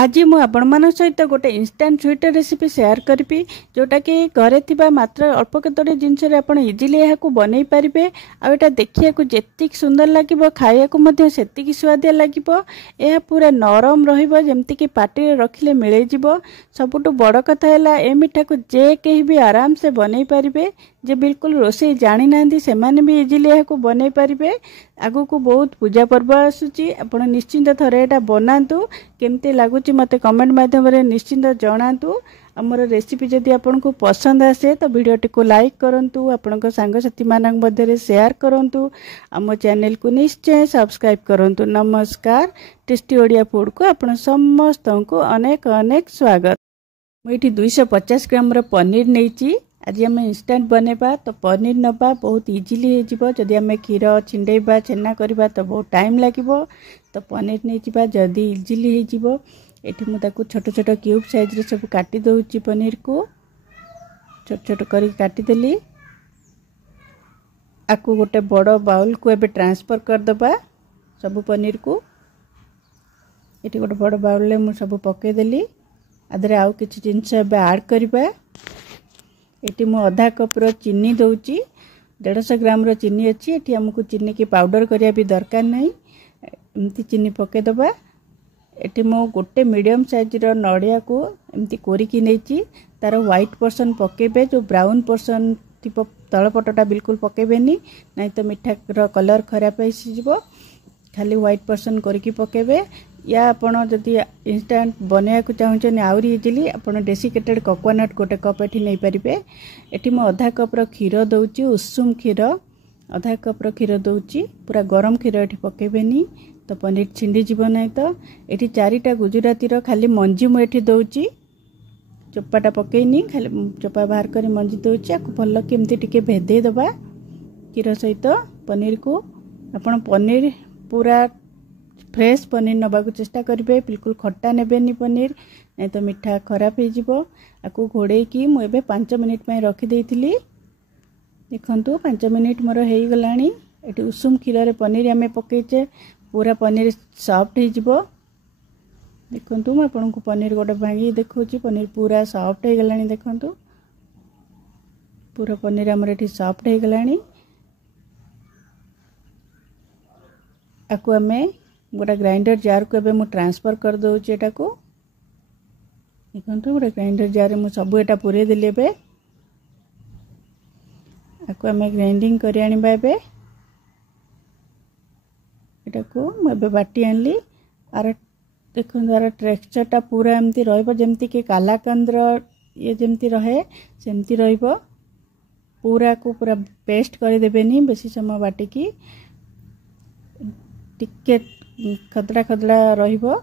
आज मु आपण मान सहित गोटे इंस्टांट स्वीट रेसिपी शेयर करी जोटा कि घरे थिबा मात्र अल्प केतोटी जिनस आप इजिली यहाँ बनई पारे आटा देखिया जी सुंदर लगे खाया सेतिकी स्वादिया लगे यह पूरा नरम रमती कि पार्टी रखिले मिल सबुठ बड़ कथा है ए मिठा को जे कहीं भी आराम से बनई पारे जे बिल्कुल रोषे जानी ना से भी इजिली यहाँ बनई पारे। आगु को बहुत पूजा पर्व आसूची आपण निश्चिंत थरे एटा बनातु केमती लगुच मते कमेंट माध्यम रे निश्चिंत जणातु। हमर रेसिपी जदि आपनको पसंद आसे तो वीडियोटी को लाइक करंतु आपनक सांगसाथी मानक मध्य रे शेयर करंतु हम चैनल को निश्चय सब्सक्राइब करंतु। नमस्कार टेस्टी ओडिया फूड को आपण समस्त को अनेक अनेक स्वागत। मुझे 250 ग्राम रो पनीर नहींची आज आम इंस्टांट बनैबा तो पनीर नबा बहुत इजिली हो जदि आम क्षीर छिंडेबा छेना करबा तो बहुत टाइम लगिबो तो पनीर नहीं जावा जल्दी इजिली हो। एठी मु ताकू छोट छोट क्यूब साइज रे सब काटी दउची पनीर को छोट छोट करी काटी देली। आकू गोटे बड़ बाउल को एबे ट्रांसफर कर दबा सब पनीर को। एठी गोटे बड़ बाउल ले मु सब पके देली आदरे आउ किछि जिंस एबे ऐड करबा। एटी मु आधा कप रो चीनी दउची 150 ग्राम रो चीनी अच्छी। एटी हमको चीनी की पाउडर करिया भी दरकार नहीं एमती चीनी पके दबा। एटी मु गोटे मीडियम साइज रो नड़िया को एमती कोरिकी नेची तार व्हाइट पोर्शन पकेबे जो ब्राउन पोर्शन थिपो तळ पटटा बिल्कुल पकेबेनी नहीं तो मिठा रो कलर खराब होई जिवो खाली व्हाइट पोर्शन करिकी पकेबे। या आपण जदि इंस्टांट बनैया को चाहूछन आउरी इजिली आपण डेसिकेटेड कोकोनट गोटे कप एठी नै परिबे। एठी म आधा कप रो खीर दउची उषुम खीर आधा कप रो खीर दउची पूरा गरम खीर एठी पकेबेनी तो पनीर छिंडी जीव नै। तो एठी 4टा गुजराती रो खाली मंजी मु एठी दउची चोपाटा पकेइनी खाली चोपा बाहर करी मंजी दउची आकु भल्ल केमती टिके भेदे दबा खीर सहित पनीर को। आपण पनीर पूरा फ्रेश पनीर नबा को चेष्टा करेंगे बिल्कुल खट्टा नेबेनी पनीर नहीं तो मिठा खराब हो जिवो। आकु घोड़े की मु एबे 5 मिनिट में रखी देइथिली देखंतु 5 मिनिट मोर हेई गलानी। एटी उषुम खीर रे पनीर आमे पकेचे पूरा पनीर सॉफ्ट हो जिवो देखंतु। मैं आपन को पनीर गोटे भांगी देखौची पनीर पूरा सॉफ्ट हो गलानी देखंतु पूरा पनीर हमर एटी सॉफ्ट हो गलानी। आकु आमे गोटा ग्राइंडर जार को एबे मु ट्रांसफर कर दउची एटा को देखंतु गोटा ग्राइंडर जार मु सब एटा पुरे देले एबे आकु हमें ग्राइंडिंग करि आनिबा एबे एटा को मु एबे बाटी आनली। आर देखंतु आर टेक्सचर टा पूरा एमती रहइबो जेमती कि कालाकंद ये जेमती रहे सेमती रहइबो पूरा को पूरा पेस्ट कर देबेनी बेसी समय बाटी की टिके खदड़ा खदड़ा रहिबो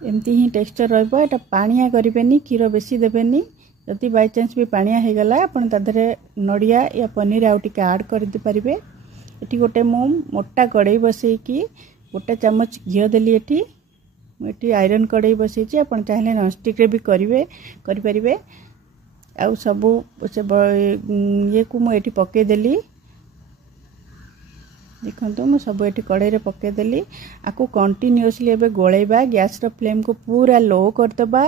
एमती ही टेक्सचर रहिबो। एटा पानिया करिबेनी क्षीर बेसी देबेनी जति बाय चांस भी पानिया हे गला आपण तादरे नड़िया या पनीर आउ टिके ऐड कर दे परिबे। एटी गोटे मु मोटा कड़ाई बसई की गोटे चम्मच घी देली एटी आयरन कड़ाई बसई छी आपण चाहे नॉनस्टिक रे भी करिवे करि परिबे। आउ सबु से ये को मु एटी पके देली देखंतु मु सब एटी कड़ाई रे पके देली। आकु कंटिन्यूअसली एबे गोळैबा गैस रो फ्लेम को पूरा लो कर दबा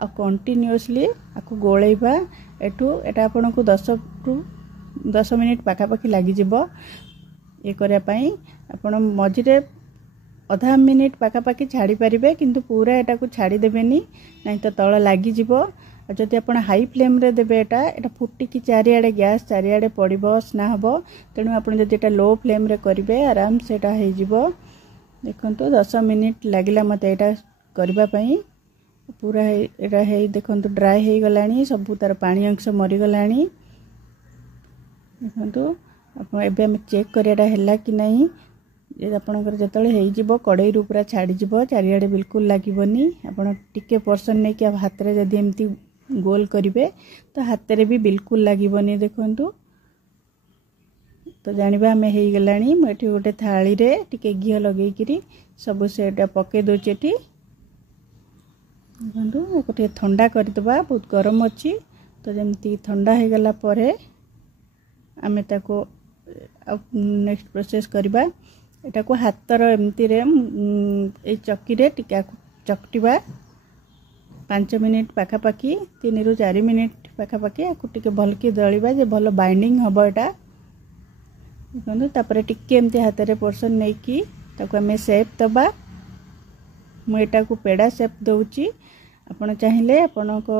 आ कंटिन्यूअसली आकु गोळैबा। एठू एटा आपन को 10 मिनिट पाखा पाखी लागी जिवो ये करिया पई आपन मझिरे आधा मिनिट पाखा पाखी छाड़ी परिबे किंतु पूरा एटा को छाड़ी देबेनी नहीं तो तळ लागी जिवो। जदि आप हाई फ्लेम रे देबे एटा फुटिकी चारिआडे गैस चारिआडे पड़िबो स्ना हबो तेणु आप जदि एटा लो फ्लेम रे करिवे आराम से एटा हे जिवो देखंतु 10 मिनिट लागिला मते एटा करबा पई पूरा एटा हे देखंतु ड्राई हे गलानी सब तार पानी अंश मरि गलानी देखंतु। आप एबे हम चेक करियाटा हैला कि नहीं आपणकर जतले हे जिवो कड़ाई रु पूरा छाड़ी जिवो चारिआडे बिल्कुल लागिबोनी आपण टिके पोर्शन नै कि हाथ रे जदि एमती गोल करिवे तो हाथ रे भी बिल्कुल लागिबोनी देखंतु। तो जानिबा हमें हे गलानी मु एठी गोटे थाली रे टिके घी लगेई करी सब सेटा पके दोचे एठी देखंतु गोटे ठंडा कर दबा बहुत गरम अछि तो जेमती ठंडा हे गला परे आमे ताको नेक्स्ट प्रोसेस करबा। एटा को हाथर एमती रे चक्की रे टिका चकटिबा 5 मिनिट पाखापाखि 3 ରୁ 4 मिनिट पाखापाखि आपको टिके भलकी दलिबा जे भल बाइंडिंग हबो एटा देखो तापर टिके एमती हाथ रे पोर्शन नै कि ताको हमें शेप दबा मु एटा को पेड़ा शेप दउची आपण चाहिले आपण को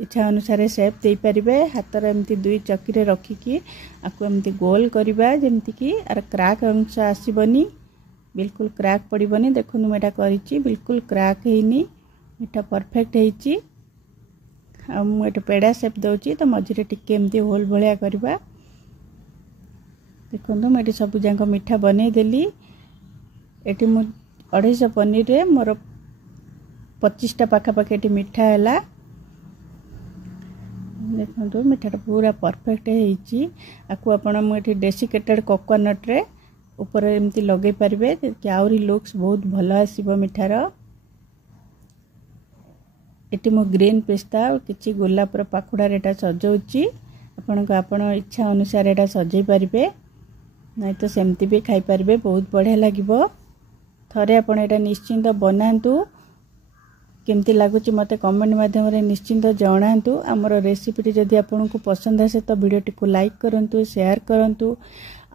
इच्छा अनुसार शेप दे परिबे हाथ रे एमती दुई चक्की रे रखी कि आपको एमती गोल करबा जेमती कि आर क्रैक अंश आसीबनी बिल्कुल क्रैक पड़िबनी देखो मु एटा करिची बिल्कुल क्रैक हेनी एटा परफेक्ट हेची आ मु एटा पेड़ा शेप दउची तो मझिरे टिके एमती होल भलिया करबा देखो मु एटी सब जांक मिठा बनै देली एटी मु 250 पनीर रे मोर 25 टा पाखापाखि एटी मिठा हैला देखो मिठाटा पूरा परफेक्ट हेची आकु आपण मु एटी डेसिकेटेड कोकोनट रे ऊपर एमती लगे पारिबे कि आउरी लुक्स बहुत भलो आसीबो मिठार एटी मो ग्रीन पेस्ता और किछि गोलापर पाखुडा रेटा सजौची आपण इच्छा अनुसार एटा सजै पारिबे नहीं तो सेमती भी खाई पारिबे बहुत बढ़िया लागिबो थरे आपण एटा निश्चिंत बनांतु केमती लागुची मते कमेंट माध्यम रे निश्चिंत जणांतु हमर रेसिपी जदी आपन को पसंद आसे तो वीडियो को लाइक करंतु शेयर करंतु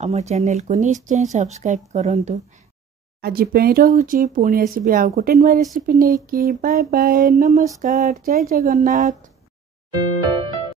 आम चैनल को निश्चय सब्सक्राइब करंतु आज पे रहूची पुणी आसबि आउ गोटे नुआ रेसिपी नहीं कि बाय बाय नमस्कार जय जगन्नाथ।